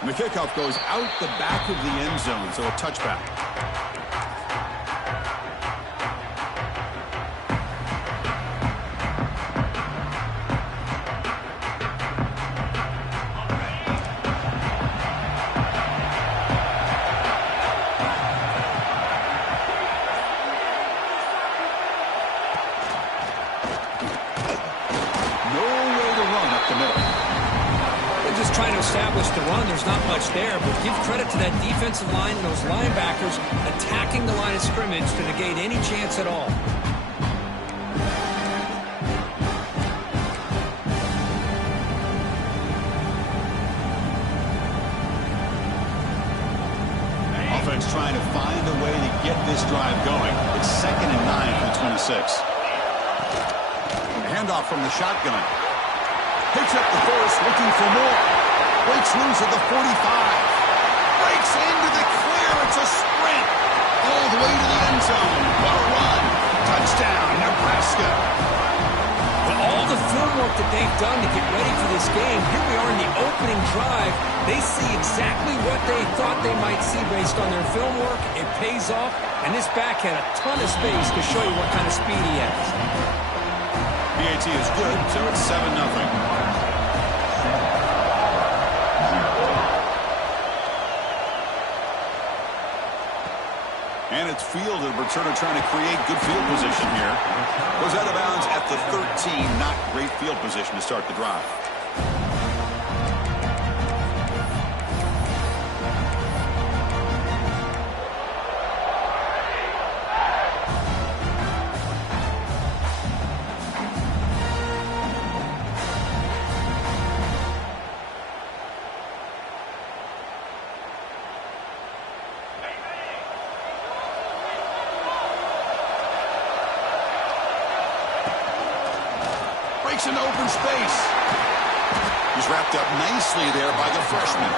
And the kickoff goes out the back of the end zone, so a touchback. Trying to establish the run. There's not much there, but give credit to that defensive line and those linebackers attacking the line of scrimmage to negate any chance at all. Offense trying to find a way to get this drive going. It's 2nd and 9 for the 26. A handoff from the shotgun. Picks up the force, looking for more. Breaks loose at the 45. Breaks into the clear. It's a sprint. All the way to the end zone. What a run. Touchdown, Nebraska. With all the film work that they've done to get ready for this game, here we are in the opening drive. They see exactly what they thought they might see based on their film work. It pays off, and this back had a ton of space to show you what kind of speed he has. PAT is good, so it's 7-0. And it's fielded. Returner trying to create good field position here. Goes out of bounds at the 13. Not great field position to start the drive. In open space. He's wrapped up nicely there by the freshman.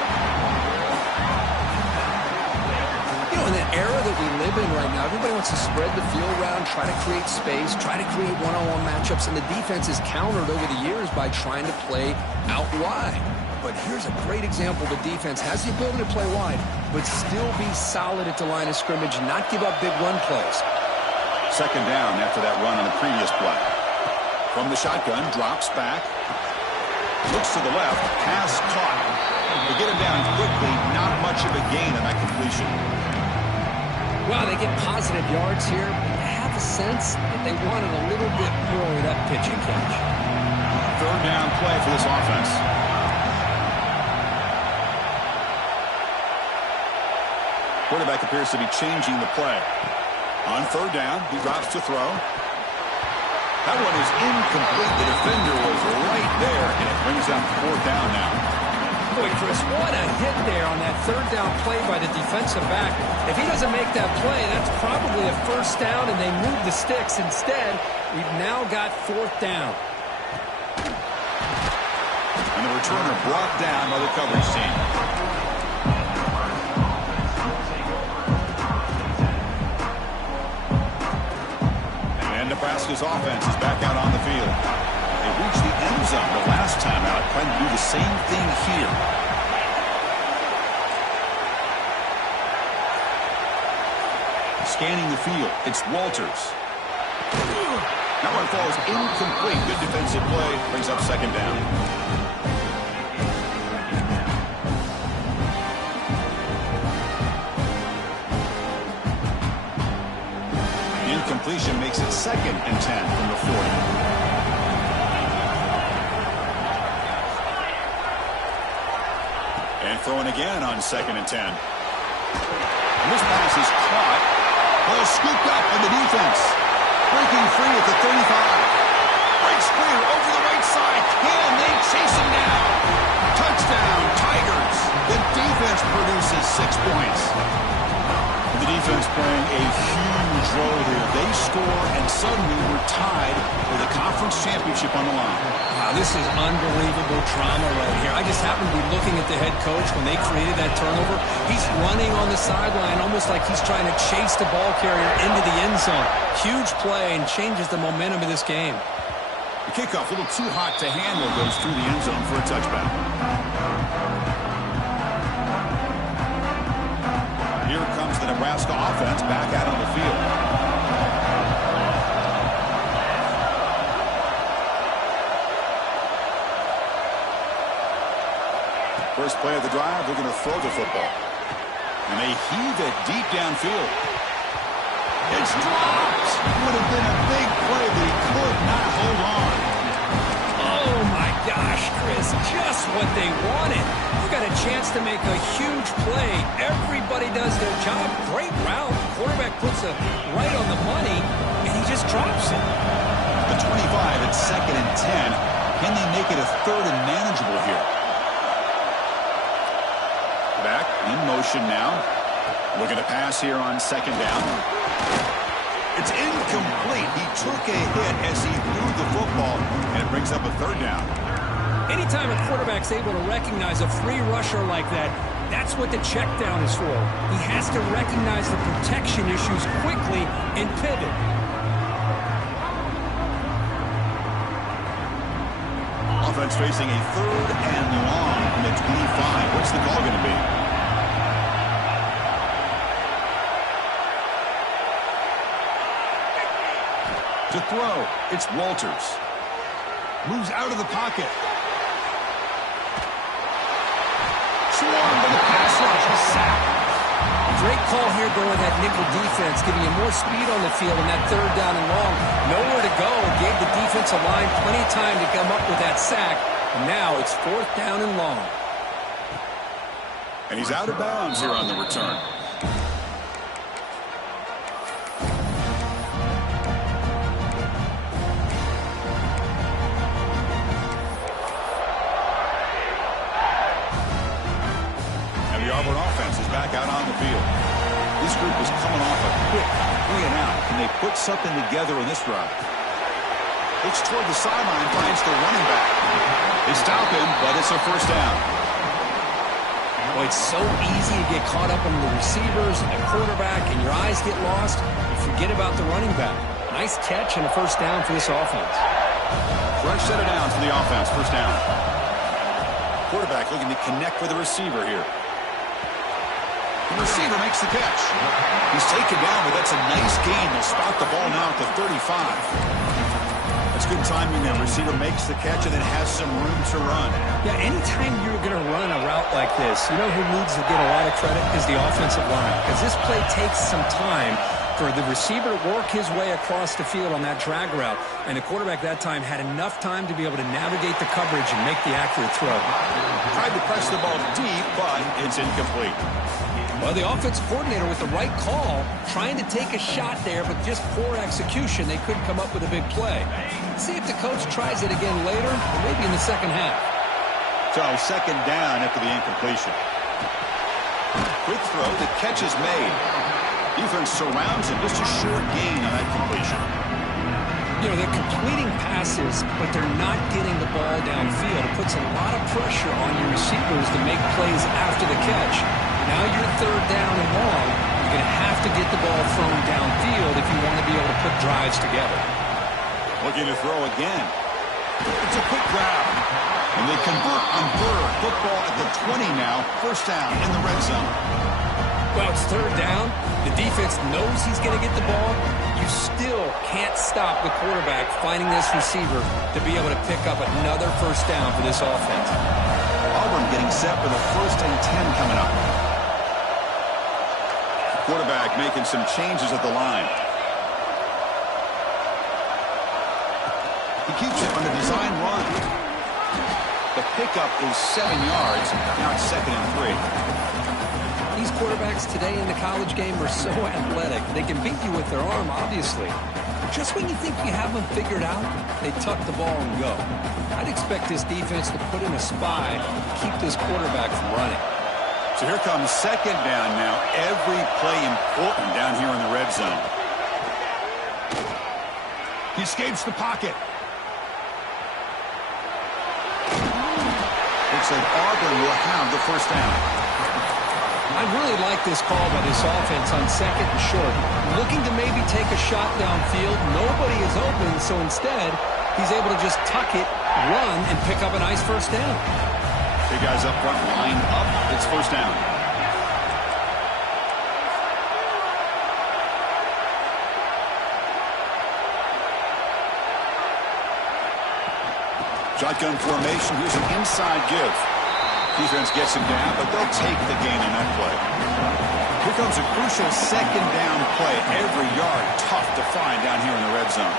You know, in the era that we live in right now, everybody wants to spread the field around, try to create space, try to create one-on-one matchups, and the defense is countered over the years by trying to play out wide. But here's a great example. The defense has the ability to play wide, but still be solid at the line of scrimmage, not give up big run plays. 2nd down after that run on the previous play. From the shotgun, drops back. Looks to the left, pass caught. They get him down quickly, not much of a gain on that completion. Wow, they get positive yards here. I have a sense that they wanted a little bit more of that pitch and catch. 3rd down play for this offense. Quarterback appears to be changing the play. On 3rd down, he drops to throw. That one is incomplete. The defender was right there, and it brings up 4th down now. Boy, Chris, what a hit there on that 3rd down play by the defensive back. If he doesn't make that play, that's probably a 1st down, and they move the sticks. Instead, we've now got 4th down. And the returner brought down by the coverage team. Nebraska's offense is back out on the field. They reached the end zone the last time out, trying to do the same thing here. Scanning the field, it's Walters. That one falls incomplete. Good defensive play, brings up 2nd down. Completion makes it 2nd and 10 from the 40. And throwing again on 2nd and 10. And this pass is caught. Ball scooped up on the defense. Breaking free at the 35. Breaks clear over the right side. Can they chase him down? Touchdown, Tigers. The defense produces 6 points. The defense playing a huge role here. They score, and suddenly we're tied with a conference championship on the line. Wow, this is unbelievable drama right here. I just happened to be looking at the head coach when they created that turnover. He's running on the sideline almost like he's trying to chase the ball carrier into the end zone. Huge play and changes the momentum of this game. The kickoff, a little too hot to handle, goes through the end zone for a touchback. Nebraska offense back out on the field. First play of the drive, they're going to throw the football. And they heave it deep downfield. It's dropped. Would have been a big play, but he could not hold on. Oh, my gosh, Chris. Just what they wanted. You got a chance to make a huge play. Everybody does their job. Great route. Quarterback puts it right on the money, and he just drops it. The 25 at 2nd and 10. Can they make it a 3rd and manageable here? Back in motion now. Looking to pass here on 2nd down. It's incomplete. He took a hit as he threw the football, and it brings up a 3rd down. Anytime a quarterback's able to recognize a free rusher like that, that's what the check down is for. He has to recognize the protection issues quickly and pivot. Offense facing a 3rd and long from the 25. What's the call going to be? To throw, it's Walters. Moves out of the pocket. Swarmed by the pass rush. A sack. Great call here going with that nickel defense, giving you more speed on the field on that 3rd down and long. Nowhere to go. Gave the defensive line plenty of time to come up with that sack. And now it's 4th down and long. And he's out of bounds here on the return. Auburn offense is back out on the field. This group is coming off a quick 3 and out. Can they put something together in this drive? Looks toward the sideline, finds the running back. They stop him, but it's a 1st down. Boy, it's so easy to get caught up on the receivers and the quarterback, and your eyes get lost. You forget about the running back. Nice catch and a 1st down for this offense. Fresh set of downs for the offense. 1st down. Quarterback looking to connect with the receiver here. The receiver makes the catch. He's taken down, but that's a nice gain. They'll spot the ball now at the 35. That's good timing there. Receiver makes the catch and then has some room to run. Yeah, anytime you're going to run a route like this, you know who needs to get a lot of credit is the offensive line. Because this play takes some time for the receiver to work his way across the field on that drag route. And the quarterback that time had enough time to be able to navigate the coverage and make the accurate throw. Tried to press the ball deep, but it's incomplete. Well, the offensive coordinator with the right call, trying to take a shot there, but just poor execution. They couldn't come up with a big play. See if the coach tries it again later, or maybe in the 2nd half. So 2nd down after the incompletion. Quick throw, the catch is made. Defense surrounds him, just a short gain on that completion. You know, they're completing passes, but they're not getting the ball downfield. It puts a lot of pressure on your receivers to make plays after the catch. Now you're 3rd down and long. You're going to have to get the ball thrown downfield if you want to be able to put drives together. Looking to throw again. It's a quick grab. And they convert on 3rd. Football at the 20 now. 1st down in the red zone. Well, it's 3rd down. The defense knows he's going to get the ball. You still can't stop the quarterback finding this receiver to be able to pick up another 1st down for this offense. Auburn getting set for the 1st and 10 coming up. Quarterback making some changes at the line. He keeps it on the design run. The pickup is 7 yards. Now it's 2nd and 3. These quarterbacks today in the college game are so athletic. They can beat you with their arm, obviously. Just when you think you have them figured out, they tuck the ball and go. I'd expect this defense to put in a spy, keep this quarterback from running. So here comes 2nd down now. Every play important down here in the red zone. He escapes the pocket. Looks like Auburn will have the 1st down. I really like this call by this offense on 2nd and short. Looking to maybe take a shot downfield. Nobody is open, so instead, he's able to just tuck it, run, and pick up a nice 1st down. Big guys up front lined up. It's 1st down. Shotgun formation. Here's an inside give. Defense gets him down, but they'll take the gain on that play. Here comes a crucial second down play. Every yard tough to find down here in the red zone.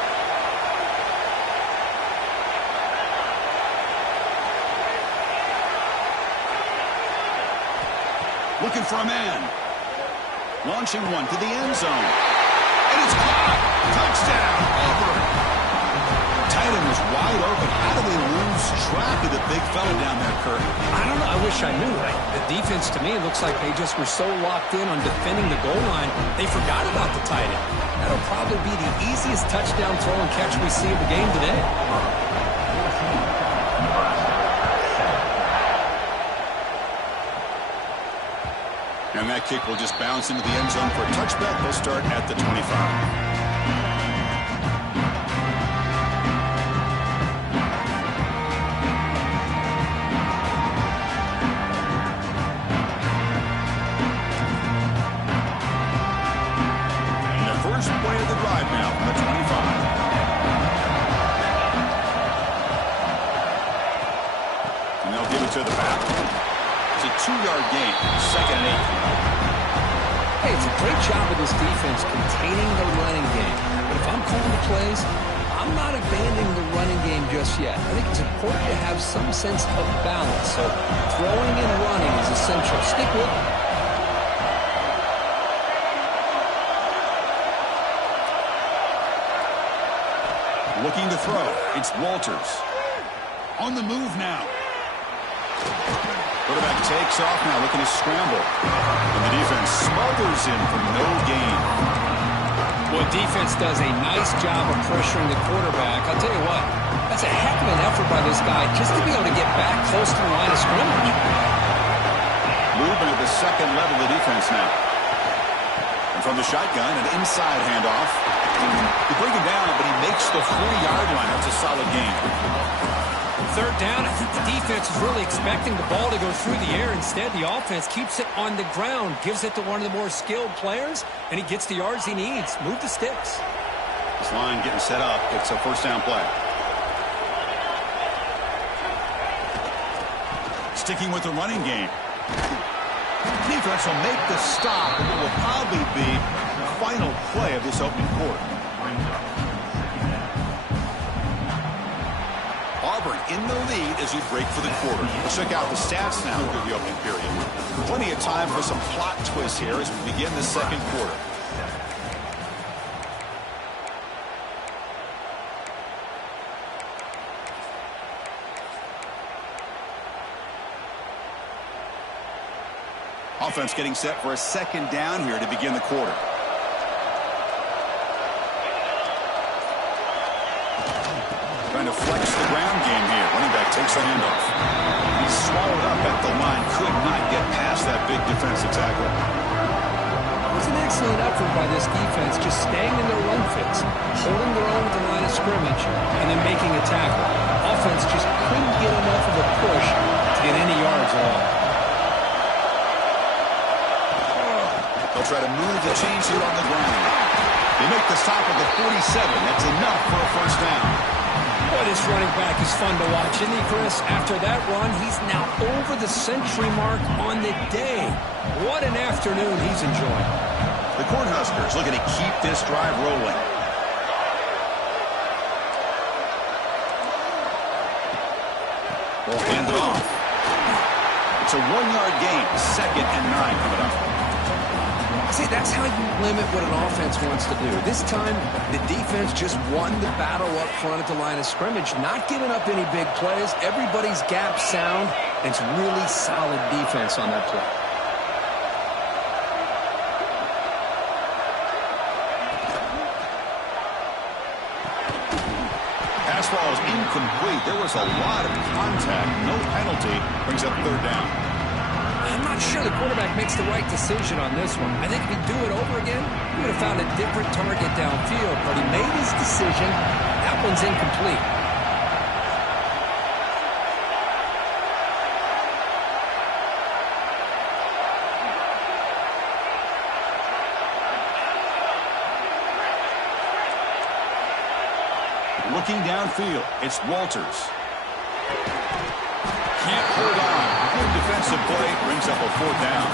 Looking for a man. Launching one to the end zone. And it's caught. Touchdown, Auburn. Tight end was wide open. How do they lose track of the big fella down there, Kirk? I don't know. I wish I knew. The defense, to me, it looks like they just were so locked in on defending the goal line, they forgot about the tight end. That'll probably be the easiest touchdown throw and catch we see of the game today. And that kick will just bounce into the end zone for a touchback. They'll start at the 25. To the back. It's a 2-yard gain. 2nd and 8. Hey, it's a great job of this defense containing the running game. But if I'm calling the plays, I'm not abandoning the running game just yet. I think it's important to have some sense of balance. So throwing and running is essential. Stick with it. Looking to throw. It's Walters. On the move now. Quarterback takes off now, looking to scramble. And the defense smothers him for no gain. Well, defense does a nice job of pressuring the quarterback. I'll tell you what, that's a heck of an effort by this guy just to be able to get back close to the line of scrimmage. Movement at the second level of the defense now. And from the shotgun, an inside handoff. They bring him down, but he makes the 40-yard line. That's a solid gain. 3rd down, I think the defense is really expecting the ball to go through the air. Instead, the offense keeps it on the ground, gives it to one of the more skilled players, and he gets the yards he needs. Move the sticks. This line getting set up. It's a 1st down play. Sticking with the running game. Defense will make the stop, and it will probably be the final play of this opening quarter. Auburn in the lead as we break for the quarter. Let's check out the stats now through the opening period. Plenty of time for some plot twists here as we begin the second quarter. Offense getting set for a 2nd down here to begin the quarter. Trying to flex the ground game here. Running back takes the handoff. He's swallowed up at the line. Could not get past that big defensive tackle. It was an excellent effort by this defense, just staying in their run fits, holding their own at the line of scrimmage, and then making a tackle. Offense just couldn't get enough of a push to get any yards at all. They'll try to move the chains here on the ground. They make the stop at the 47. That's enough for a 1st down. Boy, this running back is fun to watch, isn't he, Chris? After that run, he's now over the century mark on the day. What an afternoon he's enjoying. The Cornhuskers looking to keep this drive rolling. They'll hand it off. It's a 1-yard gain. 2nd and 9 coming up. See, that's how you limit what an offense wants to do. This time, the defense just won the battle up front at the line of scrimmage, not giving up any big plays. Everybody's gap sound, and it's really solid defense on that play. Pass ball is incomplete. There was a lot of contact. No penalty. Brings up 3rd down. I'm not sure the quarterback makes the right decision on this one. I think if he'd do it over again, he would have found a different target downfield, but he made his decision. That one's incomplete. Looking downfield, it's Walters. Can't hold on. Good defensive play brings up a 4th down.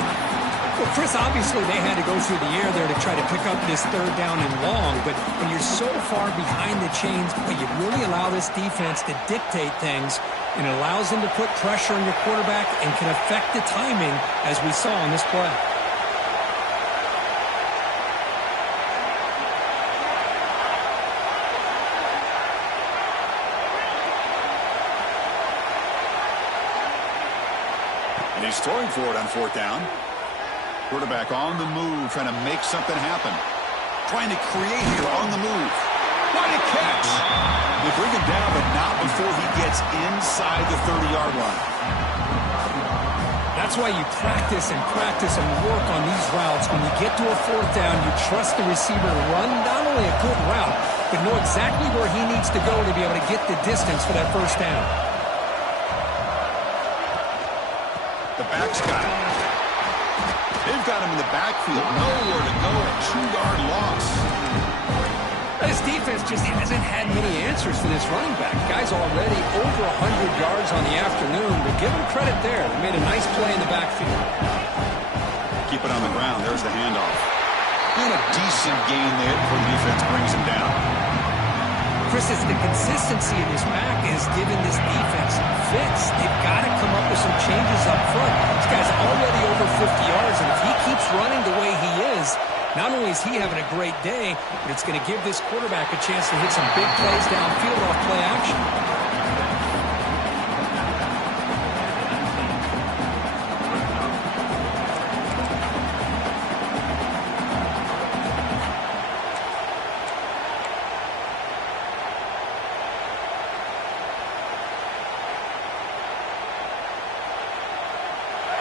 Well, Chris, obviously they had to go through the air there to try to pick up this 3rd down and long, but when you're so far behind the chains, you really allow this defense to dictate things, and it allows them to put pressure on your quarterback and can affect the timing, as we saw on this play. And he's throwing for it on 4th down. Quarterback on the move, trying to make something happen. Trying to create here on the move. What a catch! They bring him down, but not before he gets inside the 30-yard line. That's why you practice and work on these routes. When you get to a 4th down, you trust the receiver to run not only a good route, but know exactly where he needs to go to be able to get the distance for that 1st down. The back's got it. They've got him in the backfield. Nowhere to go. A 2-yard loss. This defense just hasn't had many answers for this running back. Guy's already over 100 yards on the afternoon, but give him credit there. They made a nice play in the backfield. Keep it on the ground. There's the handoff. And a decent gain there before the defense brings him down. Chris, it's the consistency of this back is giving this defense fits. They've got to come up with some changes up front. This guy's already over 50 yards, and if he keeps running the way he is, not only is he having a great day, but it's going to give this quarterback a chance to hit some big plays downfield off play action.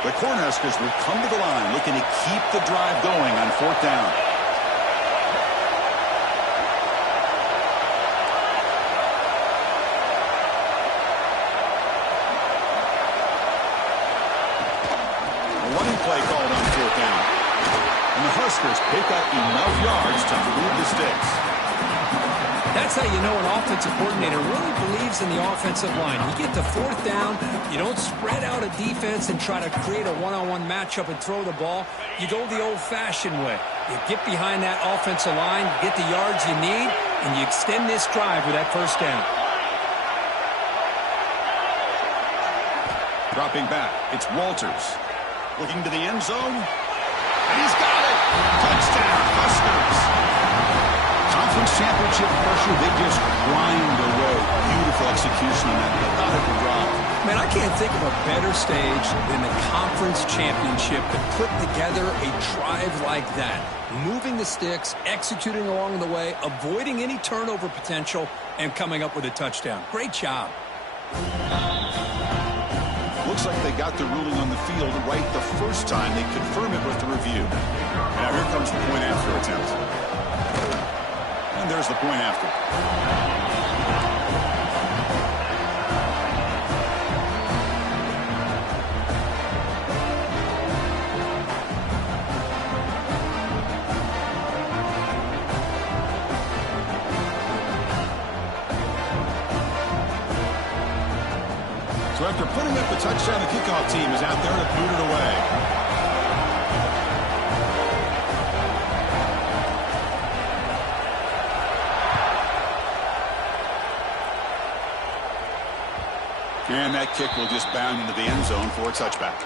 The Cornhuskers will come to the line looking to keep the drive going on 4th down. A running play called on 4th down. And the Huskers pick up enough yards to move the sticks. That's how you know an offensive coordinator really believes in the offensive line. You get to 4th down, you don't spread out a defense and try to create a one-on-one matchup and throw the ball. You go the old-fashioned way. You get behind that offensive line, get the yards you need, and you extend this drive with that 1st down. Dropping back, it's Walters. Looking to the end zone. And he's got it! Touchdown, Huskers! Conference championship pressure, they just grind away. Beautiful execution on that methodical drive. Man, I can't think of a better stage than the conference championship to put together a drive like that. Moving the sticks, executing along the way, avoiding any turnover potential, and coming up with a touchdown. Great job. Looks like they got the ruling on the field right the first time. They confirm it with the review. Now here comes the point after attempt. And there's the point after. So after putting up the touchdown, the kickoff team is out there to boot it away. And that kick will just bound into the end zone for a touchback.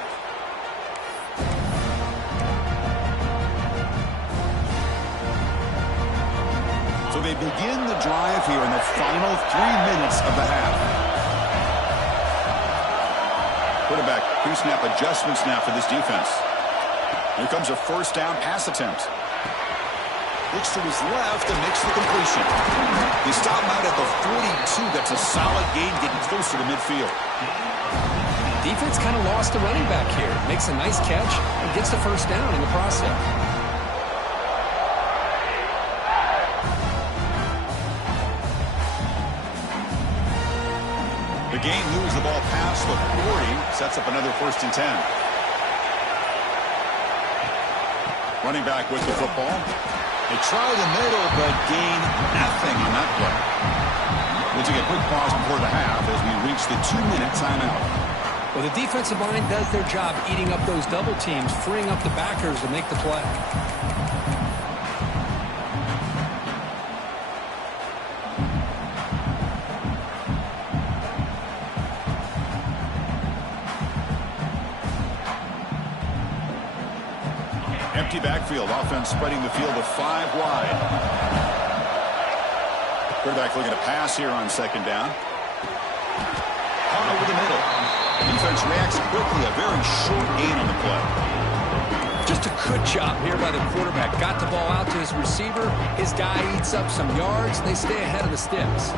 So they begin the drive here in the final 3 minutes of the half. Quarterback pre-snap adjustments now for this defense. Here comes a first down pass attempt. Looks to his left and makes the completion. They stop him out at the 42. That's a solid gain, getting closer to midfield. Defense kind of lost the running back here. Makes a nice catch and gets the first down in the process. The game moves the ball past the 40. Sets up another 1st and 10. Running back with the football. They try the middle, but gain nothing on that play. We'll take a quick pause before the half as we reach the 2-minute timeout. Well, the defensive line does their job eating up those double teams, freeing up the backers to make the play. Empty backfield. Offense spreading the field to 5 wide. Quarterback looking to pass here on second down. Caught over the middle. Defense reacts quickly. A very short gain on the play. Just a good job here by the quarterback. Got the ball out to his receiver. His guy eats up some yards. They stay ahead of the sticks.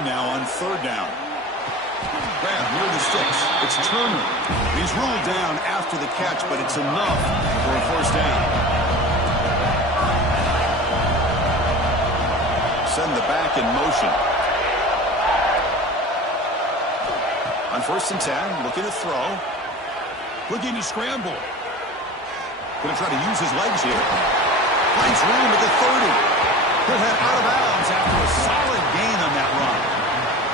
Now on third down. Grab near the sticks. It's Turner. He's ruled down after the catch, but it's enough for a first down. Send the back in motion. On 1st and 10, looking to throw. Looking to scramble. Going to try to use his legs here. Finds room at the 30. He'll head out of bounds after a solid gain on that run.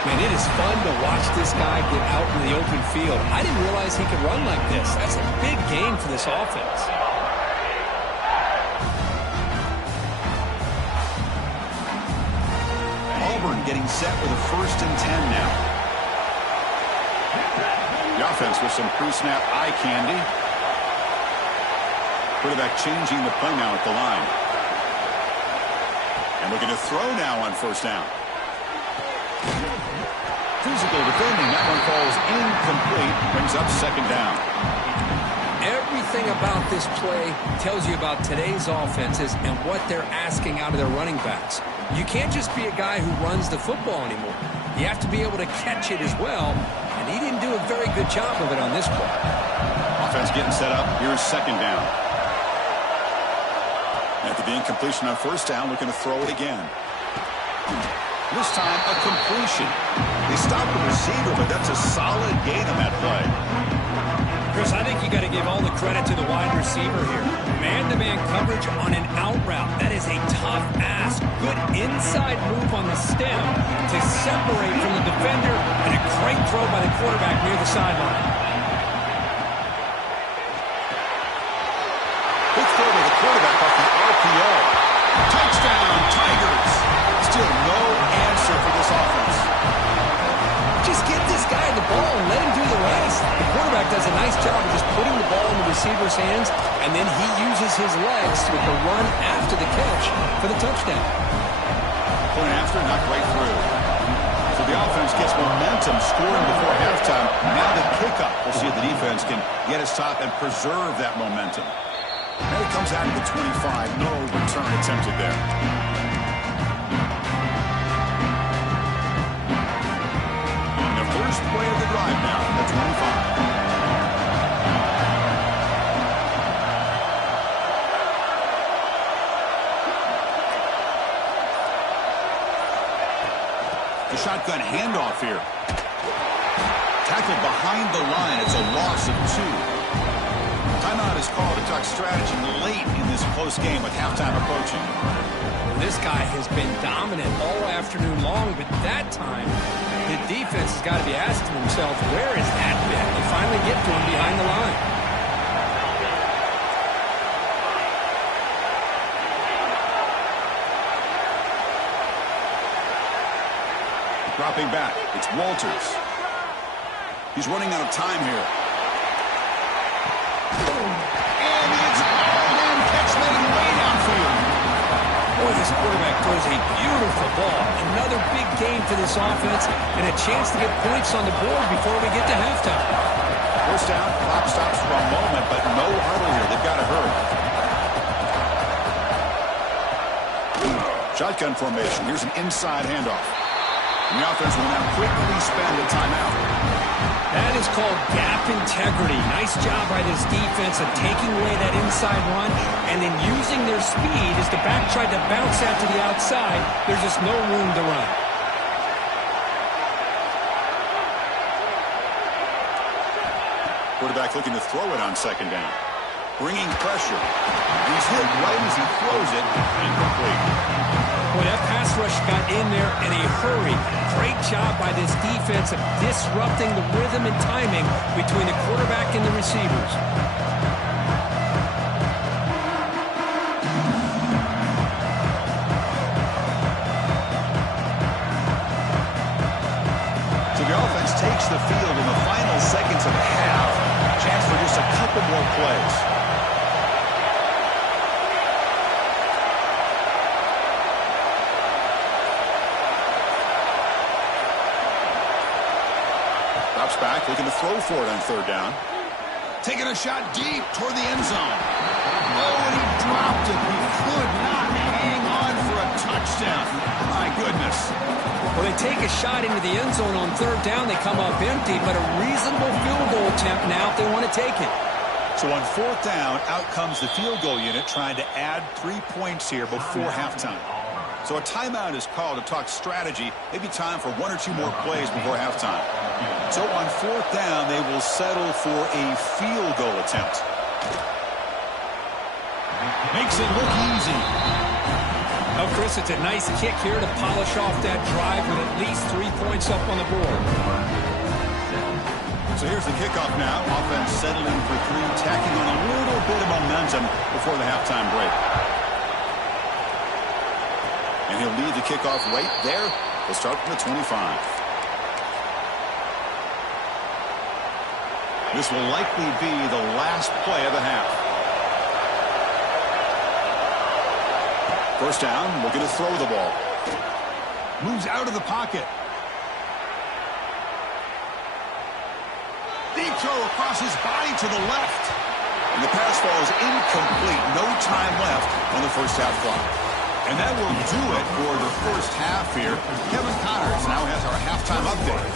Man, it is fun to watch this guy get out in the open field. I didn't realize he could run like this. That's a big gain for this offense. Auburn getting set with a 1st and 10 now. The offense with some pre-snap eye candy. Quarterback changing the play now at the line. And looking to throw now on 1st down. Physical defending. That one falls incomplete. Brings up 2nd down. Everything about this play tells you about today's offenses and what they're asking out of their running backs. You can't just be a guy who runs the football anymore. You have to be able to catch it as well, and he didn't do a very good job of it on this play. Offense getting set up. Here's 2nd down. After the incompletion on 1st down, looking to throw it again. This time, a completion. They stopped the receiver, but that's a solid gain on that play. Chris, I think you got to give all the credit to the wide receiver here. Man-to-man coverage on an out route. That is a tough ask. Good inside move on the stem to separate from the defender, and a great throw by the quarterback near the sideline. Quick throw to the quarterback off the RPO. Touchdown, Tigers. Still no answer for this offense. Just get this guy the ball and let him do the rest. The quarterback does a nice job of just putting the ball in the receiver's hands, and then he uses his legs with the run after the catch for the touchdown. Point after, not quite through. So the offense gets momentum, scoring before halftime. Now the kickoff. We'll see if the defense can get a stop and preserve that momentum. And it comes out of the 25. No return attempted there. First play of the drive now, the 25. The shotgun handoff here. Tackled behind the line. It's a loss of 2. Timeout is called to talk strategy late in this close game with halftime approaching. This guy has been dominant all afternoon long, but that time the defense has got to be asking themselves, where is that bit? They finally get to him behind the line. Dropping back, it's Walters. He's running out of time here. And it's all-in catch made way downfield. Boy, this quarterback throws a beautiful ball. Another big game for this offense and a chance to get points on the board before we get to halftime. First down, clock stops for a moment, but no huddle here. They've got to hurry. Shotgun formation. Here's an inside handoff. And the offense will now quickly spend a timeout. That is called gap integrity. Nice job by this defense of taking away that inside run and then using their speed as the back tried to bounce that to the outside. There's just no room to run. Quarterback looking to throw it on second down. Bringing pressure. He's hit right as he throws it. Incomplete. Boy, that pass rush got in there in a hurry. Great job by this defense of disrupting the rhythm and timing between the quarterback and the receivers. So the offense takes the field in the final seconds of the half. Chance for just a couple more plays. Drops back, looking to throw for it on third down. Taking a shot deep toward the end zone. Oh, and he dropped it. He could not hang on for a touchdown. My goodness. Well, they take a shot into the end zone on third down. They come up empty, but a reasonable field goal attempt now if they want to take it. So on fourth down, out comes the field goal unit trying to add 3 points here before halftime. So a timeout is called to talk strategy. Maybe time for 1 or 2 more plays before halftime. So on fourth down, they will settle for a field goal attempt. Makes it look easy. Oh, Chris, it's a nice kick here to polish off that drive with at least 3 points up on the board. So here's the kickoff now. Offense settling for 3, tacking on a little bit of momentum before the halftime break. And he'll lead the kickoff right there. We'll start from the 25. This will likely be the last play of the half. First down, looking to throw the ball. Moves out of the pocket. Deep throw across his body to the left. And the pass falls incomplete. No time left on the first half clock. And that will do it for the first half here. Kevin Connors now has our halftime update.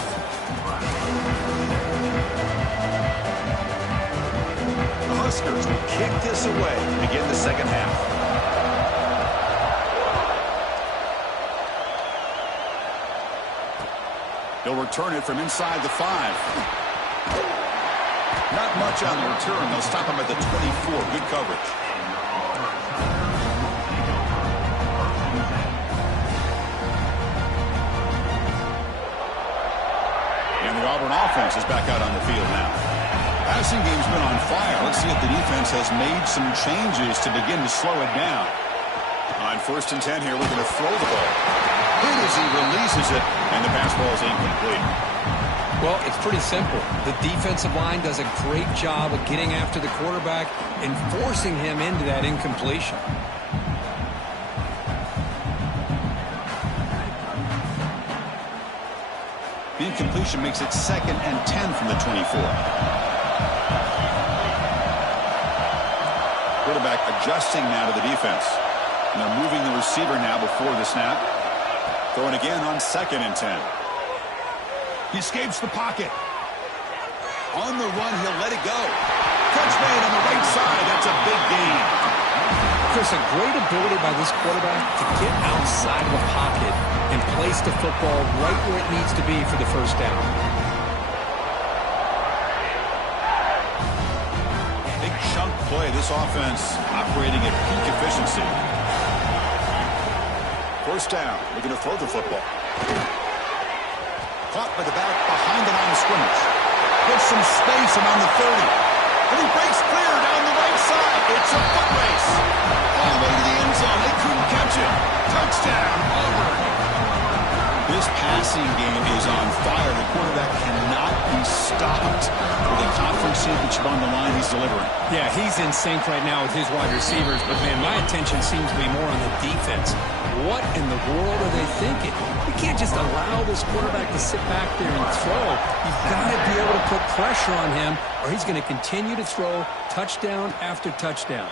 The Huskers will kick this away to begin the second half. They'll return it from inside the 5. Not much on the return. They'll stop him at the 24. Good coverage. And the Auburn offense is back out on the field now. Passing game's been on fire. Let's see if the defense has made some changes to begin to slow it down. On first and 10 here, looking to throw the ball. Hit as he releases it, and the pass ball is incomplete. Well, it's pretty simple. The defensive line does a great job of getting after the quarterback and forcing him into that incompletion. The incompletion makes it 2nd and 10 from the 24. Quarterback adjusting now to the defense. And they're moving the receiver now before the snap. Throwing again on 2nd and 10. He escapes the pocket. On the run, he'll let it go. Catch made on the right side. That's a big gain. Chris, a great ability by this quarterback to get outside of the pocket and place the football right where it needs to be for the first down. Big chunk play. This offense operating at peak efficiency. First down, looking to throw the football. Caught by the back behind the line of scrimmage. Puts some space around the 30. And he breaks clear down the right side. It's a foot race. All the way to the end zone. They couldn't catch it. Touchdown, Auburn. This passing game is on fire. The quarterback cannot be stopped. With a conference championship on the line, he's delivering. Yeah, he's in sync right now with his wide receivers. But, man, my attention seems to be more on the defense. What in the world are they thinking? You can't just allow this quarterback to sit back there and throw. You've got to be able to put pressure on him or he's going to continue to throw touchdown after touchdown.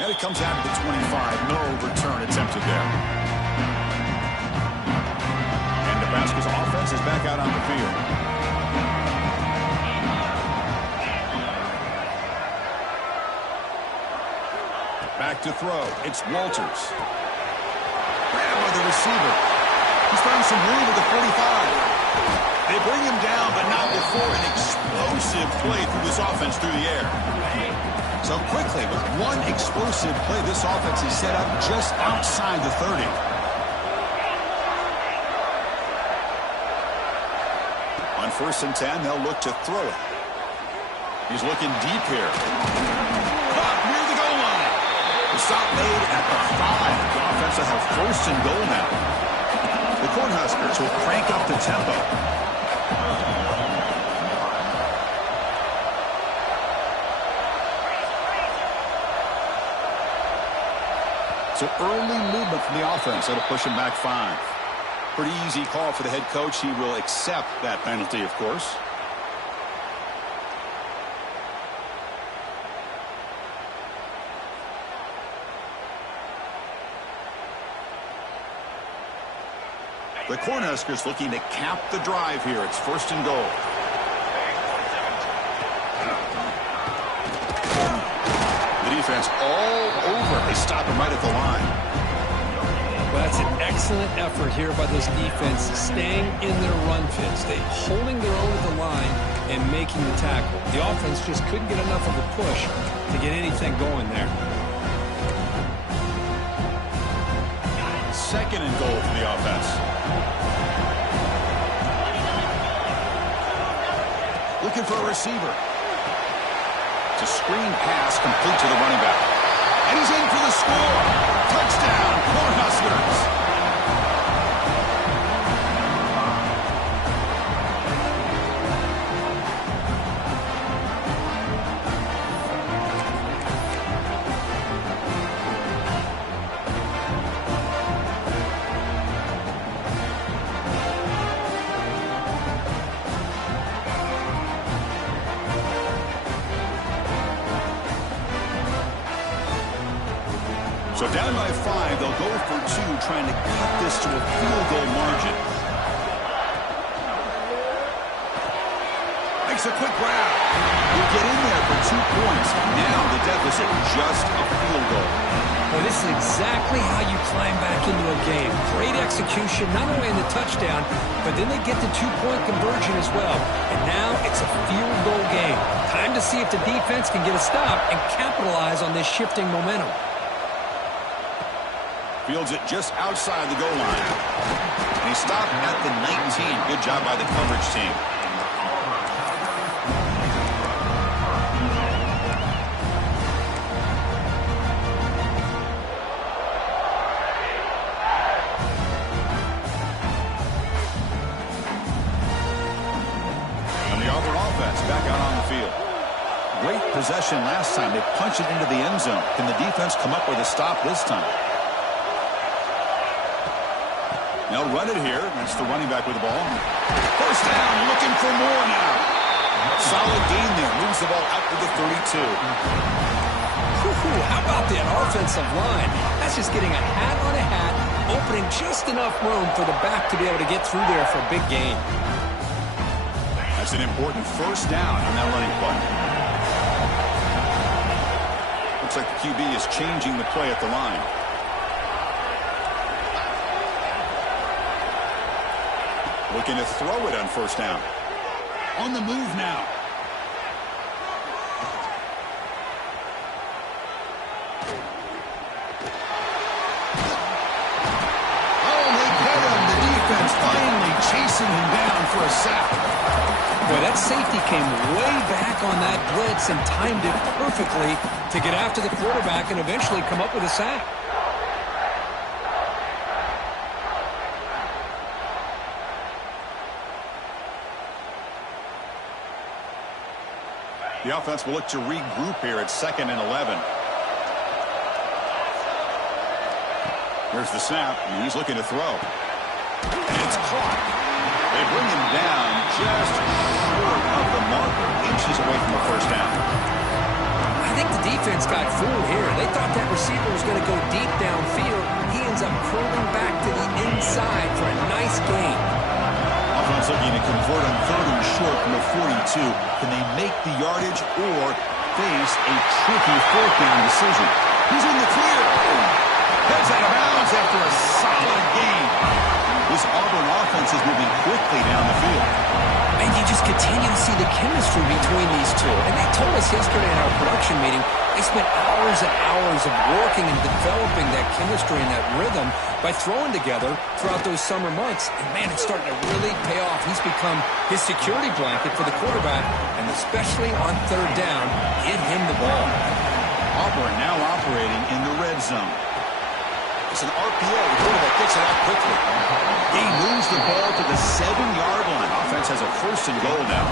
And it comes out to the 25. No return attempted there. And Nebraska's offense is back out on the field. Back to throw. It's Walters. Grab by the receiver. He's found some room at the 45. They bring him down, but not before an explosive play through this offense through the air. So quickly, with one explosive play, this offense is set up just outside the 30. On 1st and 10, they'll look to throw it. He's looking deep here. Caught near the goal line. The stop made at the 5. The offense will have 1st and goal now. The Cornhuskers will crank up the tempo. So early movement from the offense. That'll push him back 5. Pretty easy call for the head coach. He will accept that penalty, of course. The Cornhuskers looking to cap the drive here. It's 1st and goal. The defense all over. They stop him right at the line. Well, that's an excellent effort here by this defense, staying in their run fits. They holding their own at the line and making the tackle. The offense just couldn't get enough of a push to get anything going there. 2nd and goal for the offense. Looking for a receiver. It's a screen pass complete to the running back. And he's in for the score. Touchdown, Cornhuskers. So down by 5, they'll go for 2, trying to cut this to a field goal margin. Makes a quick grab. He'll get in there for 2 points. Now the deficit just a field goal. Well, this is exactly how you climb back into a game. Great execution, not only in the touchdown, but then they get the 2-point conversion as well. And now it's a field goal game. Time to see if the defense can get a stop and capitalize on this shifting momentum. Fields it just outside the goal line. And he stopped at the 19. Good job by the coverage team. And the Auburn offense back out on the field. Great possession last time. They punched it into the end zone. Can the defense come up with a stop this time? They'll run it here. That's the running back with the ball. 1st down, looking for more now. Solid gain there. Moves the ball out to the 32. How about that offensive line? That's just getting a hat on a hat, opening just enough room for the back to be able to get through there for a big gain. That's an important 1st down on that running play. Looks like the QB is changing the play at the line. Looking to throw it on 1st down. On the move now. Oh, they get him. The defense finally chasing him down for a sack. Boy, that safety came way back on that blitz and timed it perfectly to get after the quarterback and eventually come up with a sack. The offense will look to regroup here at 2nd and 11. There's the snap, and he's looking to throw. And it's caught. They bring him down just short of the marker, inches away from the 1st down. I think the defense got fooled here. They thought that receiver was going to go deep downfield. He ends up curling back to the inside for a nice gain. Offense looking to convert on 3rd and short from the 42. Can they make the yardage or face a tricky 4th down decision? He's in the clear. Heads out of bounds after a solid gain. This Auburn offense is moving quickly down the field. And you just continue to see the chemistry between these two. And they told us yesterday in our production meeting, they spent hours and hours of working and developing that chemistry and that rhythm by throwing together throughout those summer months. And, man, it's starting to really pay off. He's become his security blanket for the quarterback, and especially on 3rd down, give him the ball. Auburn now operating in the red zone. It's an RPO. The quarterback gets it out quickly. He moves the ball to the 7-yard line. Offense has a 1st and goal now.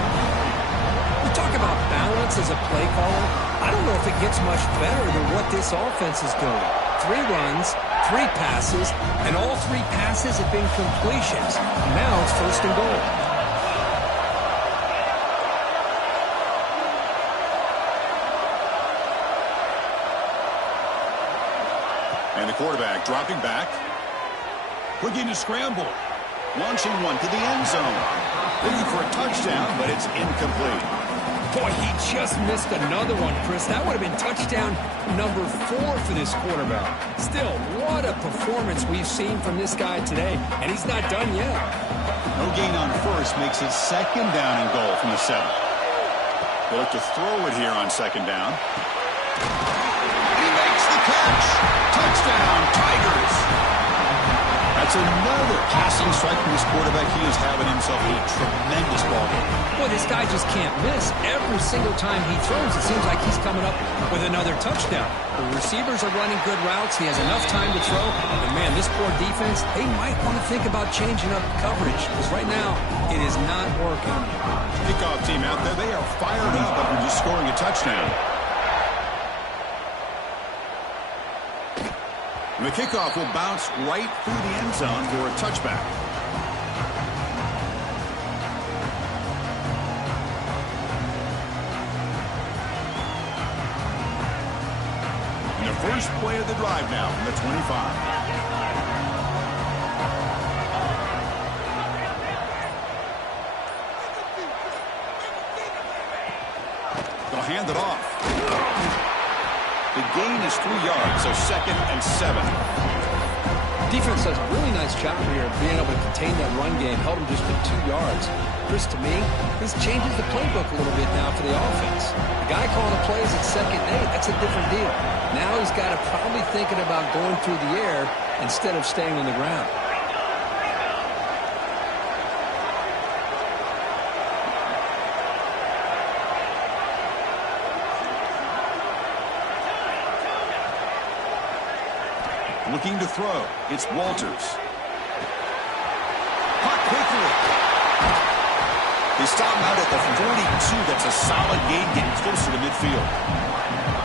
You talk about balance as a play caller. I don't know if it gets much better than what this offense is doing. 3 runs, 3 passes, and all 3 passes have been completions. Now it's 1st and goal. And the quarterback dropping back. Looking to scramble. Launching one to the end zone. Looking for a touchdown, but it's incomplete. Boy, he just missed another one, Chris. That would have been touchdown number 4 for this quarterback. Still, what a performance we've seen from this guy today, and he's not done yet. No gain on 1st makes it 2nd down and goal from the 7. They look to throw it here on 2nd down. He makes the catch. Touchdown, Tigers. That's another passing strike from this quarterback. He is having himself a tremendous ball game. Boy, this guy just can't miss. Every single time he throws, it seems like he's coming up with another touchdown. The receivers are running good routes. He has enough time to throw. And, man, this poor defense, they might want to think about changing up coverage, because right now it is not working. Kickoff team out there, they are fired up after just scoring a touchdown. The kickoff will bounce right through the end zone for a touchback. And the first play of the drive now from the 25. They'll hand it off. The gain is 3 yards, so 2nd and 7. Defense does a really nice job here of being able to contain that run game, held him just to 2 yards. Chris, to me, this changes the playbook a little bit now for the offense. The guy calling the plays at 2nd and 8, that's a different deal. Now he's got to probably thinking about going through the air instead of staying on the ground. Looking to throw. It's Walters. Caught quickly. They stop him out at the 42. That's a solid gain, getting closer to midfield.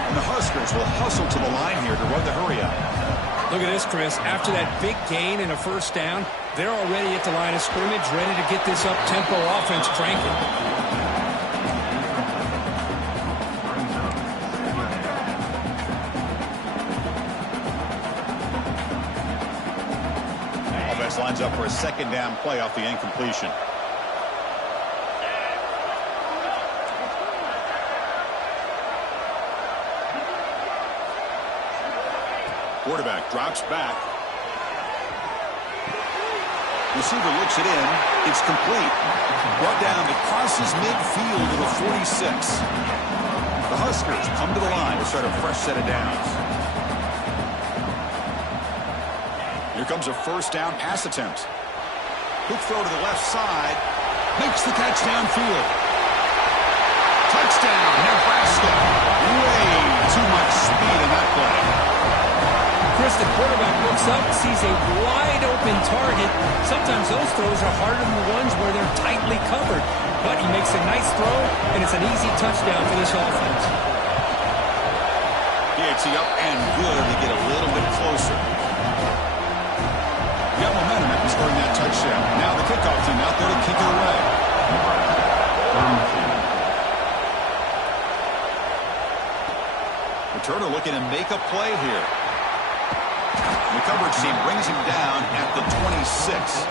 And the Huskers will hustle to the line here to run the hurry up. Look at this, Chris. After that big gain and a 1st down, they're already at the line of scrimmage, ready to get this up-tempo offense cranking. Lines up for a 2nd down play off the incompletion. Quarterback drops back. Receiver looks it in. It's complete. Brought down. It crosses midfield to the 46. The Huskers come to the line to start a fresh set of downs. Here comes a 1st down pass attempt. Quick throw to the left side. Makes the catch downfield. Touchdown, Nebraska. Way too much speed in that play. Chris, the quarterback looks up, sees a wide-open target. Sometimes those throws are harder than the ones where they're tightly covered. But he makes a nice throw, and it's an easy touchdown for this offense. It's up and good to get a little bit closer. Got momentum after scoring that touchdown. Now the kickoff team out there to kick it away. Returner looking to make a play here. The coverage team brings him down at the 26.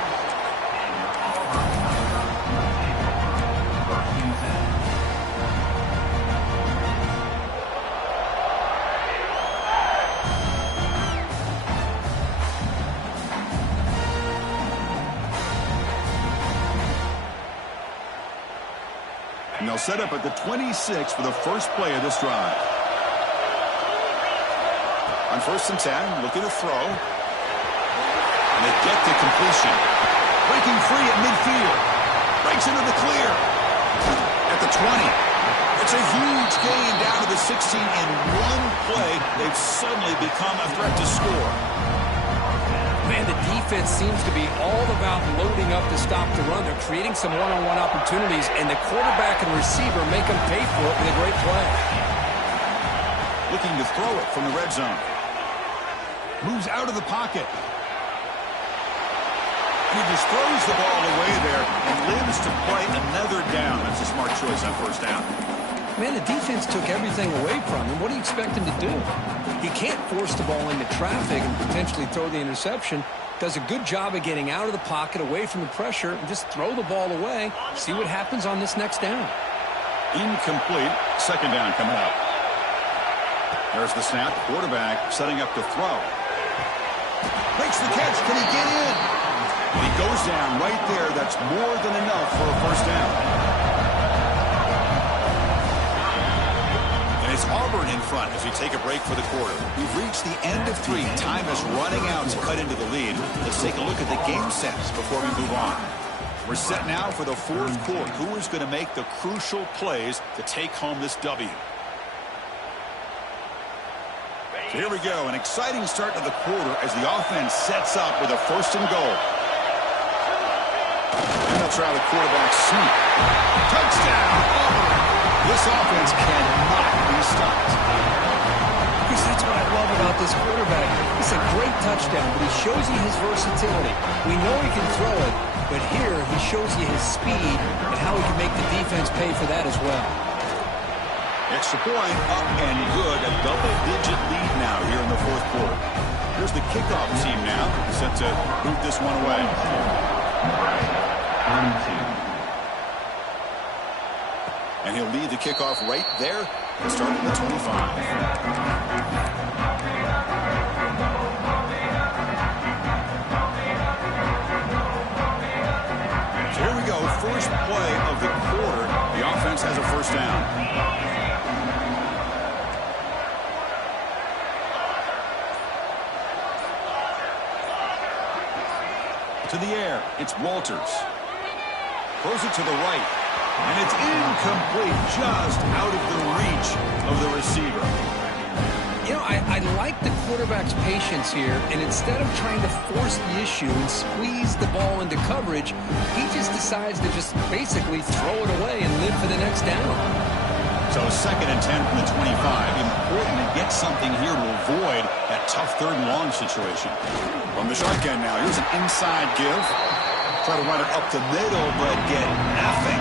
And they'll set up at the 26 for the first play of this drive. On 1st and 10, looking to throw. And they get to completion. Breaking free at midfield. Breaks into the clear. At the 20. It's a huge gain down to the 16. In one play, they've suddenly become a threat to score. Man, the defense seems to be all about loading up to stop the run. They're creating some one-on-one opportunities, and the quarterback and receiver make them pay for it with a great play. Looking to throw it from the red zone. Moves out of the pocket. He just throws the ball away there and lives to play another down. That's a smart choice on 1st down. Man, the defense took everything away from him. What do you expect him to do? He can't force the ball into traffic and potentially throw the interception. Does a good job of getting out of the pocket, away from the pressure, and just throw the ball away. See what happens on this next down. Incomplete. 2nd down coming up. There's the snap. Quarterback setting up to throw. Makes the catch. Can he get in? And he goes down right there. That's more than enough for a 1st down. And it's Auburn in front as we take a break for the quarter. We've reached the end of 3. Time is running out to cut into the lead. Let's take a look at the game sets before we move on. We're set now for the 4th quarter. Who is going to make the crucial plays to take home this W? So here we go, an exciting start to the quarter as the offense sets up with a 1st and goal. And they'll try the quarterback sneak. Touchdown, Auburn! This offense cannot be stopped. Because that's what I love about this quarterback. It's a great touchdown, but he shows you his versatility. We know he can throw it, but here he shows you his speed and how he can make the defense pay for that as well. Extra point, up and good. A double-digit lead now here in the 4th quarter. Here's the kickoff team now, set to boot this one away. And he'll lead the kickoff right there and start at the 25. So here we go, first play of the quarter. The offense has a 1st down. To the air, it's Walters. Throws it to the right, and it's incomplete, just out of the reach of the receiver. You know, I like the quarterback's patience here, and instead of trying to force the issue and squeeze the ball into coverage, he just decides to just basically throw it away and live for the next down. So 2nd and 10 from the 25. Important to get something here to avoid that tough 3rd and long situation. From the shotgun now, here's an inside give. Try to run it up the middle, but get nothing.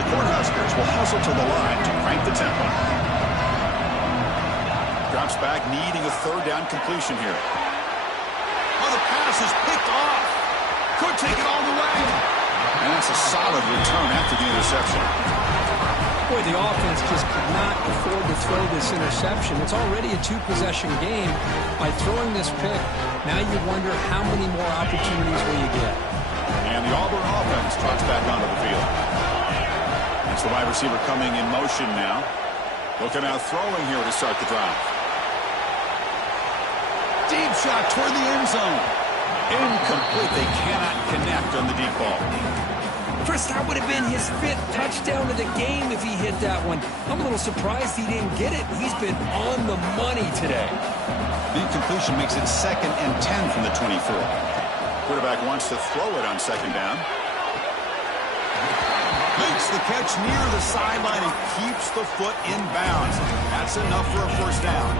The Cornhuskers will hustle to the line to crank the tempo. Drops back, needing a 3rd down completion here. Oh, the pass is picked off. Could take it all the way. And that's a solid return after the interception. Boy, the offense just could not afford to throw this interception. It's already a 2-possession game. By throwing this pick, now you wonder how many more opportunities will you get. And the Auburn offense trots back onto the field. That's the wide receiver coming in motion now. Looking out throwing here to start the drive. Deep shot toward the end zone. Incomplete. They cannot connect on the deep ball. Chris, that would have been his 5th touchdown of the game if he hit that one. I'm a little surprised he didn't get it. He's been on the money today. The incompletion makes it 2nd and 10 from the 24. Quarterback wants to throw it on 2nd down. Makes the catch near the sideline and keeps the foot in bounds. That's enough for a 1st down.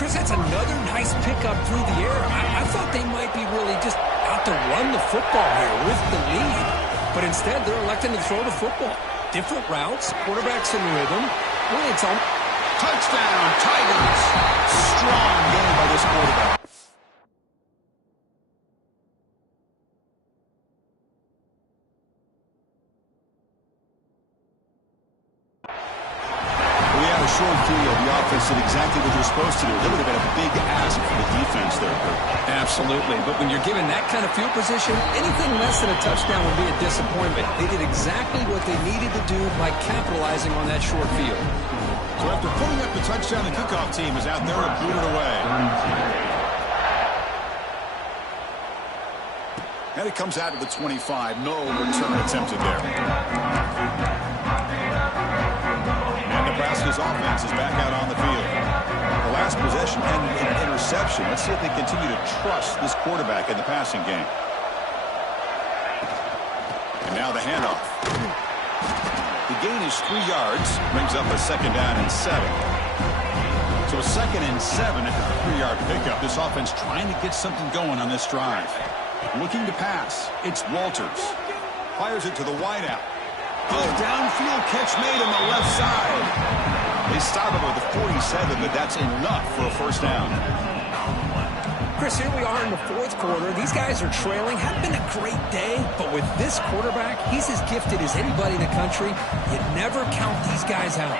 Chris, that's another nice pickup through the air. I thought they might be really just out to run the football here with the lead. But instead, they're electing to throw the football. Different routes, quarterbacks in rhythm. Well, it's on. Touchdown, Tigers. Strong game by this quarterback. We have a short field, the offense did exactly what they're supposed to do. That would have been a big ask for the defense there, Kurt. Absolutely. But when you're given that kind of field position, anything less than a touchdown would be a disappointment. They did exactly what they needed to do by capitalizing on that short field. So after pulling up the touchdown, the kickoff team is out there and boot it away. And it comes out to the 25. No return attempted there. And Nebraska's offense is back out on the field. The last possession ended in an interception. Let's see if they continue to trust this quarterback in the passing game. And now the handoff. The gain is 3 yards. Brings up a 2nd down and 7. So a 2nd and 7 at the 3-yard pickup. This offense trying to get something going on this drive. Looking to pass. It's Walters. Fires it to the wideout. Oh, downfield catch made on the left side. They stop him at the 47, but that's enough for a 1st down. Chris, here we are in the 4th quarter. These guys are trailing. Hadn't been a great day, but with this quarterback, he's as gifted as anybody in the country. You never count these guys out.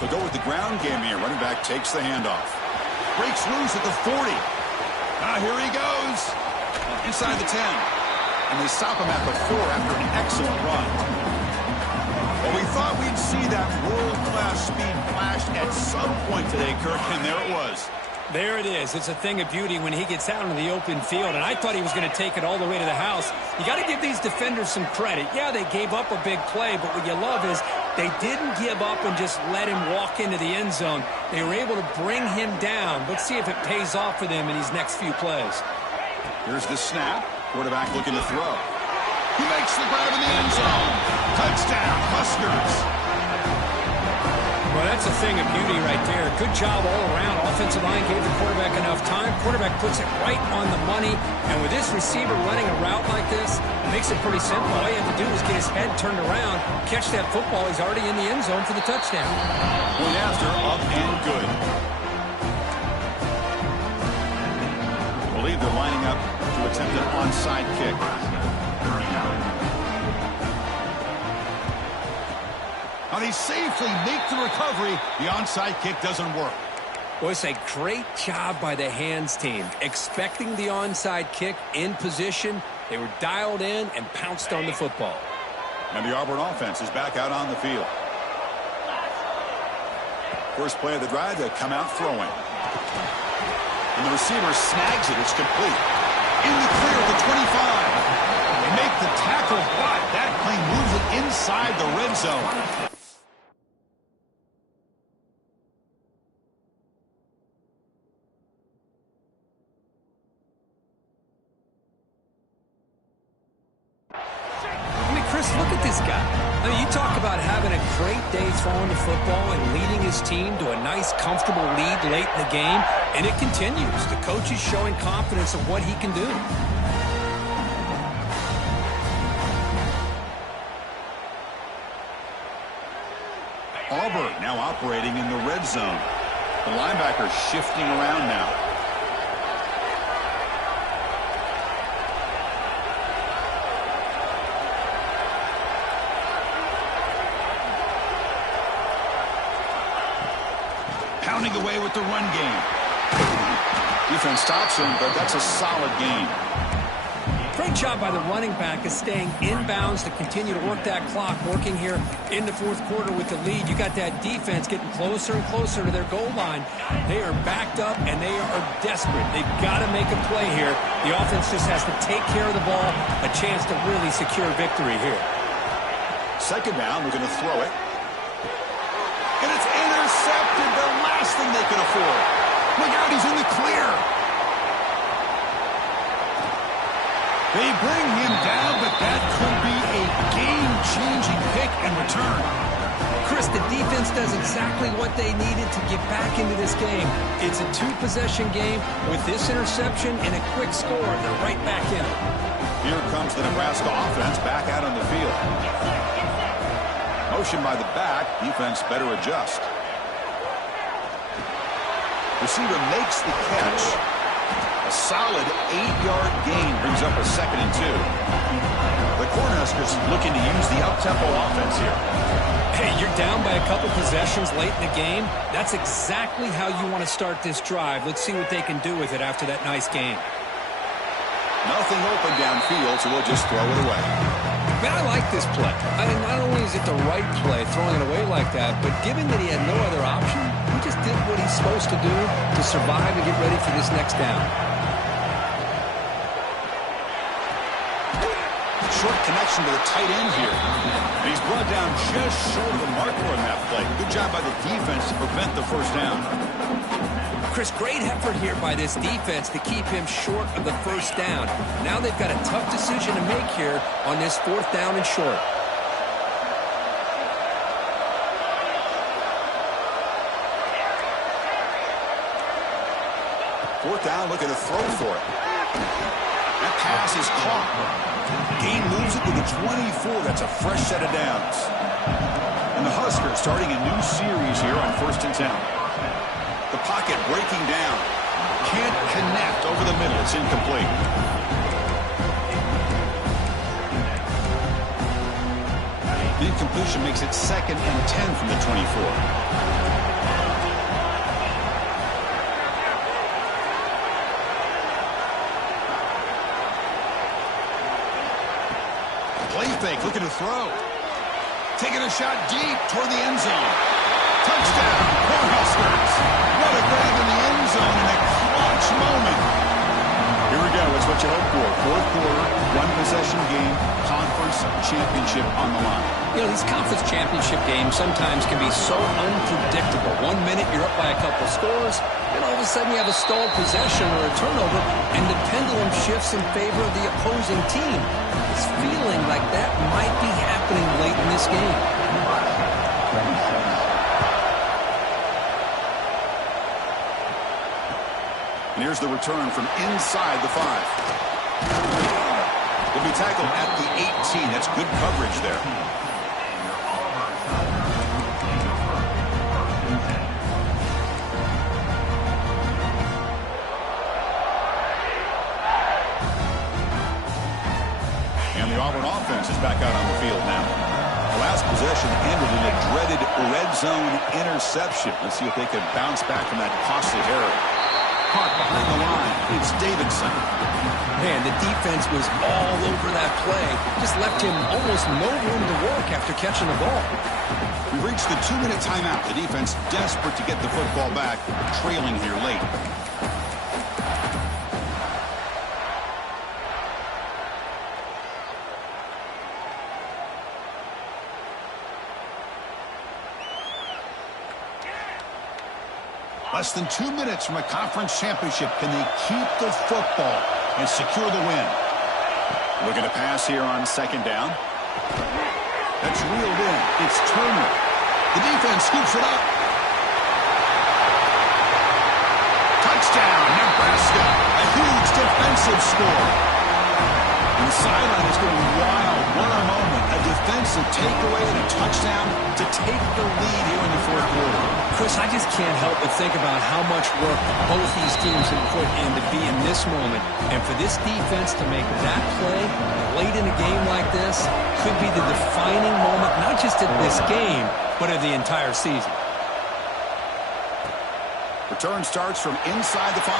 They'll go with the ground game here. Running back takes the handoff. Breaks loose at the 40. Here he goes. Inside the 10. And they stop him at the 4 after an excellent run. Well, we thought we'd see that world-class speed flash at some point today, Kirk, and there it was. There it is. It's a thing of beauty when he gets out into the open field, and I thought he was going to take it all the way to the house. You got to give these defenders some credit. Yeah, they gave up a big play, but what you love is they didn't give up and just let him walk into the end zone. They were able to bring him down. Let's see if it pays off for them in these next few plays. Here's the snap. Quarterback looking to throw. He makes the grab in the end zone. Touchdown, Huskers. Well, that's a thing of beauty right there. Good job all around. Offensive line gave the quarterback enough time. Quarterback puts it right on the money. And with this receiver running a route like this, it makes it pretty simple. All you have to do is get his head turned around, catch that football. He's already in the end zone for the touchdown. Point after, up and good. I believe they're lining up to attempt an onside kick. Now they safely make the recovery. The onside kick doesn't work. Well, it's a great job by the hands team. Expecting the onside kick in position. They were dialed in and pounced on the football. And the Auburn offense is back out on the field. First play of the drive, they come out throwing. And the receiver snags it. It's complete. In the clear at the 25. They make the tackle, but that play moves it inside the red zone. Look at this guy. I mean, you talk about having a great day throwing the football and leading his team to a nice, comfortable lead late in the game, and it continues. The coach is showing confidence of what he can do. Auburn now operating in the red zone. The linebacker shifting around now. Pounding away with the run game. Defense stops him, but that's a solid game. Great job by the running back of staying inbounds to continue to work that clock, working here in the 4th quarter with the lead. You got that defense getting closer and closer to their goal line. They are backed up, and they are desperate. They've got to make a play here. The offense just has to take care of the ball, a chance to really secure victory here. 2nd down, we're going to throw it. And it's intercepted, the last thing they can afford. Look out, he's in the clear. They bring him down, but that could be a game-changing pick and return. Chris, the defense does exactly what they needed to get back into this game. It's a 2-possession game. With this interception and a quick score, they're right back in it. Here comes the Nebraska offense back out on the field. Motion by the back. Defense better adjust. Receiver makes the catch. A solid 8-yard gain brings up a 2nd and 2. The Cornhuskers looking to use the up-tempo offense here. Hey, you're down by a couple possessions late in the game. That's exactly how you want to start this drive. Let's see what they can do with it after that nice game. Nothing open downfield, so we'll just throw it away. Man, I like this play. I mean, not only is it the right play, throwing it away like that, but given that he had no other option, he just did what he's supposed to do to survive and get ready for this next down. Short connection to the tight end here. And he's brought down just short of the marker on that play. Good job by the defense to prevent the first down. Chris, great effort here by this defense to keep him short of the first down. Now they've got a tough decision to make here on this 4th down and short. Fourth down, looking to throw for it. That pass is caught. Gain moves it to the 24. That's a fresh set of downs. And the Huskers starting a new series here on 1st and 10. The pocket breaking down. Can't connect over the middle. It's incomplete. Incompletion makes it 2nd and 10 from the 24. Play fake, looking to throw. Taking a shot deep toward the end zone. Touchdown, Cornhuskers. What a grab in the end zone in a clutch moment. Here we go. It's what you hope for. 4th quarter, 1-possession game, conference championship on the line. You know, these conference championship games sometimes can be so unpredictable. 1 minute you're up by a couple scores, and all of a sudden you have a stalled possession or a turnover, and the pendulum shifts in favor of the opposing team. It's feeling like that might be happening late in this game. And here's the return from inside the 5. Will be tackled at the 18. That's good coverage there. And the Auburn offense is back out on the field now. The last possession ended in a dreaded red zone interception. Let's see if they can bounce back from that costly error. Caught behind the line. It's Davidson. Man, the defense was all over that play. Just left him almost no room to work after catching the ball. We reached the 2-minute timeout. The defense desperate to get the football back, trailing here late. Less than 2 minutes from a conference championship. Can they keep the football and secure the win? Looking to pass here on 2nd down. That's reeled in. It's Turner. The defense scoops it up. Touchdown, Nebraska. A huge defensive score. And the sideline is going wild. What a moment. A defensive takeaway and a touchdown to take the lead here in the 4th quarter. Chris, I just can't help but think about how much work both these teams have put in to be in this moment. And for this defense to make that play late in a game like this could be the defining moment, not just of this game, but of the entire season. Return starts from inside the 5.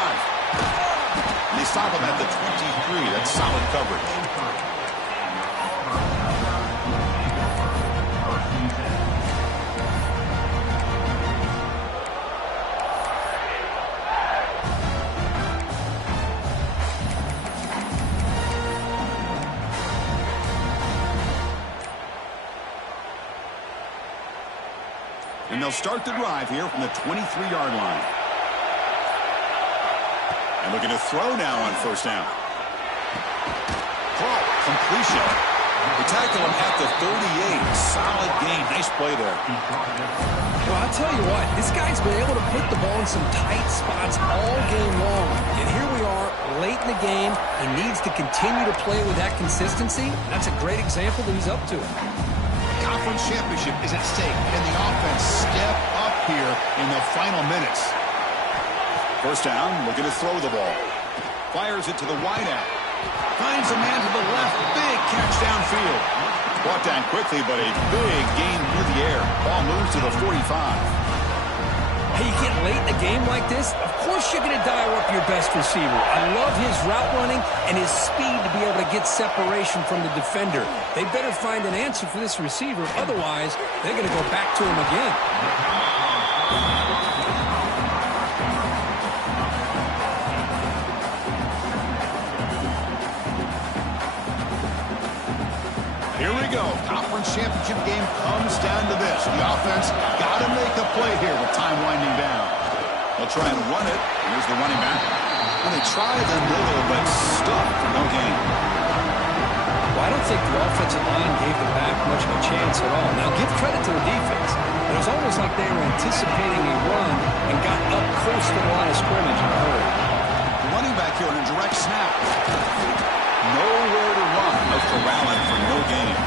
And they stop him at the 23. That's solid coverage. And they'll start the drive here from the 23-yard line. And looking to throw now on 1st down. Caught, completion. We tackle him at the 38. Solid gain. Nice play there. Well, I'll tell you what, this guy's been able to put the ball in some tight spots all game long. And here we are, late in the game. He needs to continue to play with that consistency. That's a great example that he's up to it. Conference championship is at stake. Can the offense step up here in the final minutes? 1st down, looking to throw the ball. Fires it to the wideout. Finds a man to the left. Big catch downfield. Brought down quickly, but a big gain through the air. Ball moves to the 45. Hey, you get late in a game like this, of course you're going to dial up your best receiver. I love his route running and his speed to be able to get separation from the defender. They better find an answer for this receiver. Otherwise, they're going to go back to him again. Here we go. Conference championship game comes down to this. The offense got to make a play here with time winding down. They'll try and run it. Here's the running back. And they try the middle, but stuck for no gain. Well, I don't think the offensive line gave the back much of a chance at all. Now, give credit to the defense. It was almost like they were anticipating a run and got up close to the line of scrimmage in a hurry. The running back here on a direct snap. Nowhere to run. No corralling for no gain.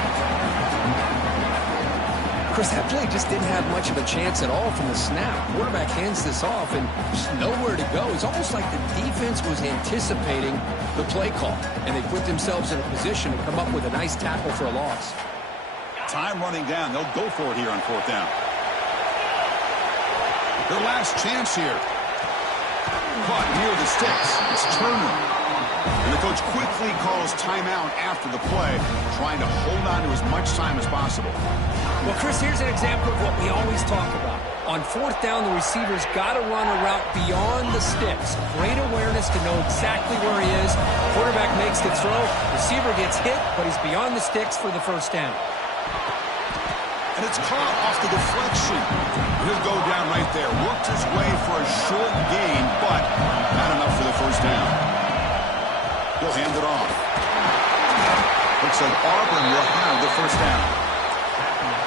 Chris, that play just didn't have much of a chance at all from the snap. Quarterback hands this off and just nowhere to go. It's almost like the defense was anticipating the play call, and they put themselves in a position to come up with a nice tackle for a loss. Time running down. They'll go for it here on 4th down. Their last chance here. Caught near the sticks. It's Turner. And the coach quickly calls timeout after the play, trying to hold on to as much time as possible. Well, Chris, here's an example of what we always talk about. On 4th down, the receiver's got to run a route beyond the sticks. Great awareness to know exactly where he is. Quarterback makes the throw. Receiver gets hit, but he's beyond the sticks for the 1st down. And it's caught off the deflection. He'll go down right there. Worked his way for a short gain, but not enough for the 1st down. He'll hand it off. Looks like Auburn will have the 1st down.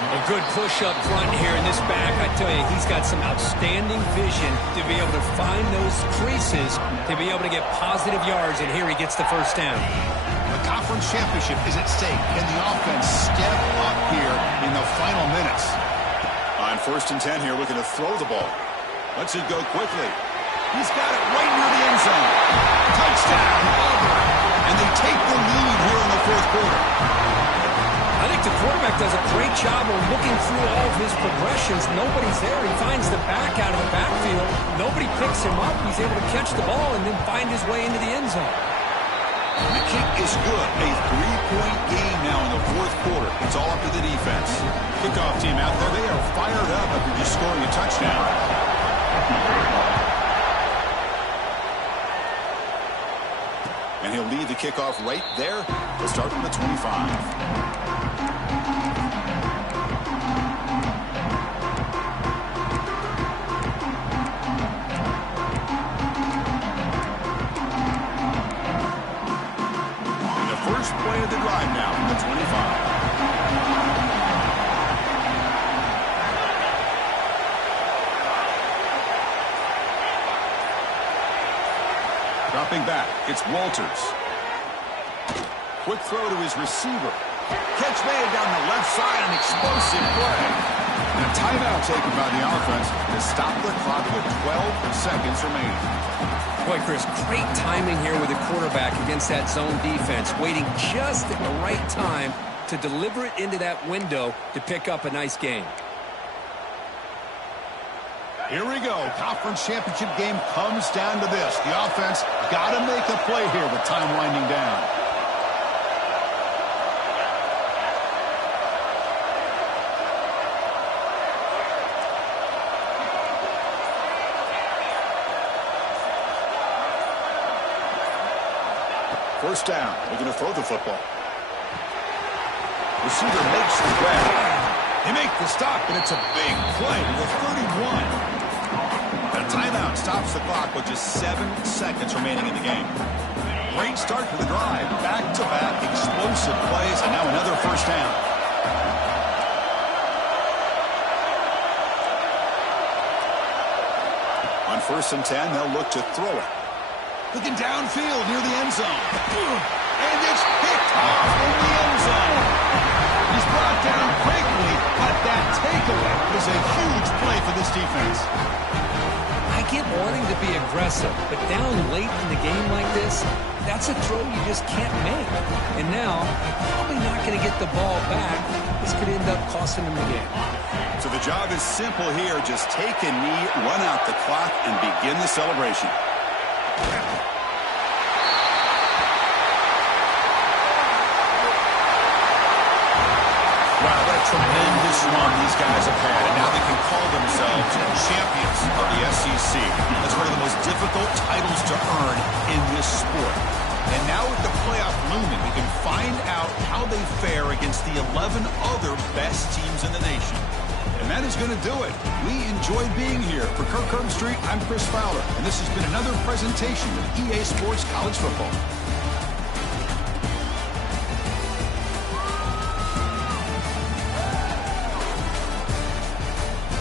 A good push up front here in this back. I tell you, he's got some outstanding vision to be able to find those creases, to be able to get positive yards, and here he gets the 1st down. The conference championship is at stake. Can the offense step up here in the final minutes? On 1st and 10 here, looking to throw the ball. Lets it go quickly. He's got it right near the end zone. Touchdown, Auburn. And they take the lead here in the 4th quarter. I think the quarterback does a great job of looking through all of his progressions. Nobody's there. He finds the back out of the backfield. Nobody picks him up. He's able to catch the ball and then find his way into the end zone. The kick is good. A 3-point game now in the 4th quarter. It's all up to the defense. Kickoff team out there. They are fired up after just scoring a touchdown. And he'll lead the kickoff right there. He'll start from the 25. Play of the drive now from the 25. Dropping back, it's Walters. Quick throw to his receiver. Catch made down the left side, an explosive play. And a timeout taken by the offense to stop the clock with 12 seconds remaining. Boy, Chris, great timing here with the quarterback against that zone defense, waiting just at the right time to deliver it into that window to pick up a nice gain. Here we go. Conference championship game comes down to this. The offense got to make a play here with time winding down. First down, looking to throw the football. Receiver makes the grab. They make the stop, and it's a big play to the 31. And a timeout stops the clock with just 7 seconds remaining in the game. Great start to the drive. Back-to-back explosive plays, and now another 1st down. On 1st and 10, they'll look to throw it. Looking downfield near the end zone. And it's picked off in the end zone. He's brought down quickly, but that takeaway is a huge play for this defense. I get wanting to be aggressive, but down late in the game like this, that's a throw you just can't make. And now, probably not going to get the ball back. This could end up costing him the game. So the job is simple here. Just take a knee, run out the clock, and begin the celebration. Wow, what a tremendous run these guys have had. And now they can call themselves champions of the SEC. That's one of the most difficult titles to earn in this sport. And now with the playoff looming, we can find out how they fare against the 11 other best teams in the nation. And that is going to do it. We enjoyed being here. For Kirk Herbstreit, I'm Chris Fowler. And this has been another presentation of EA Sports College Football.